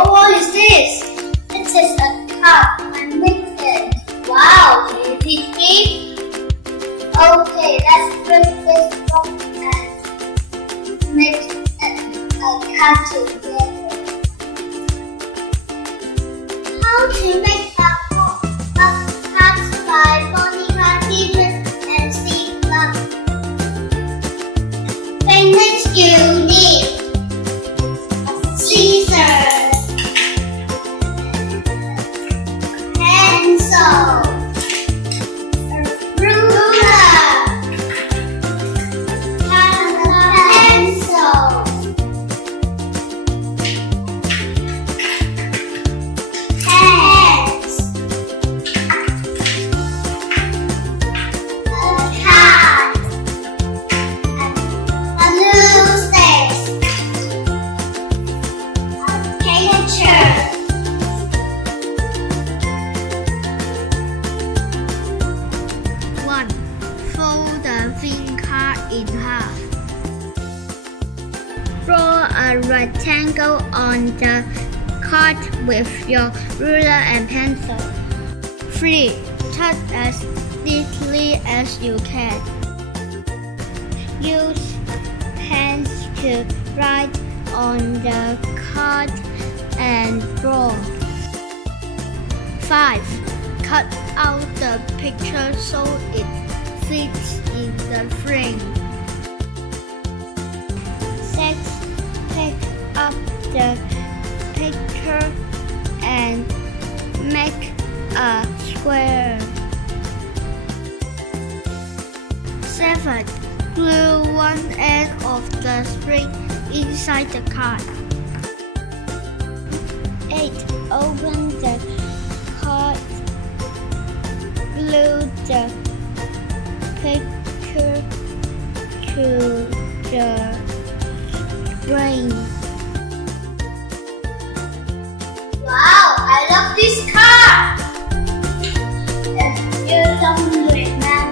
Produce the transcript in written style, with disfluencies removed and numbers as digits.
What is this? It is a cup and mixed. Wow, is it big? Okay, let's put this box and make a cup together. How to make a cup by Monica Peters and Steve Love. Things you need: scissors, pencil, ruler, pencil, pens, a cat, a blue sticks, a picture. 1. Fold the thin card in half. Draw a rectangle on the card with your ruler and pencil. 3. Cut as neatly as you can. Use pens to write on the card and draw. 5. Cut out the picture so it fits in the frame. 6. Pick up the picture and make a square. 7. Glue one end of the string inside the card. 8. Open the card. Glue the picture to the string. Wow, I love this card! If you don't remember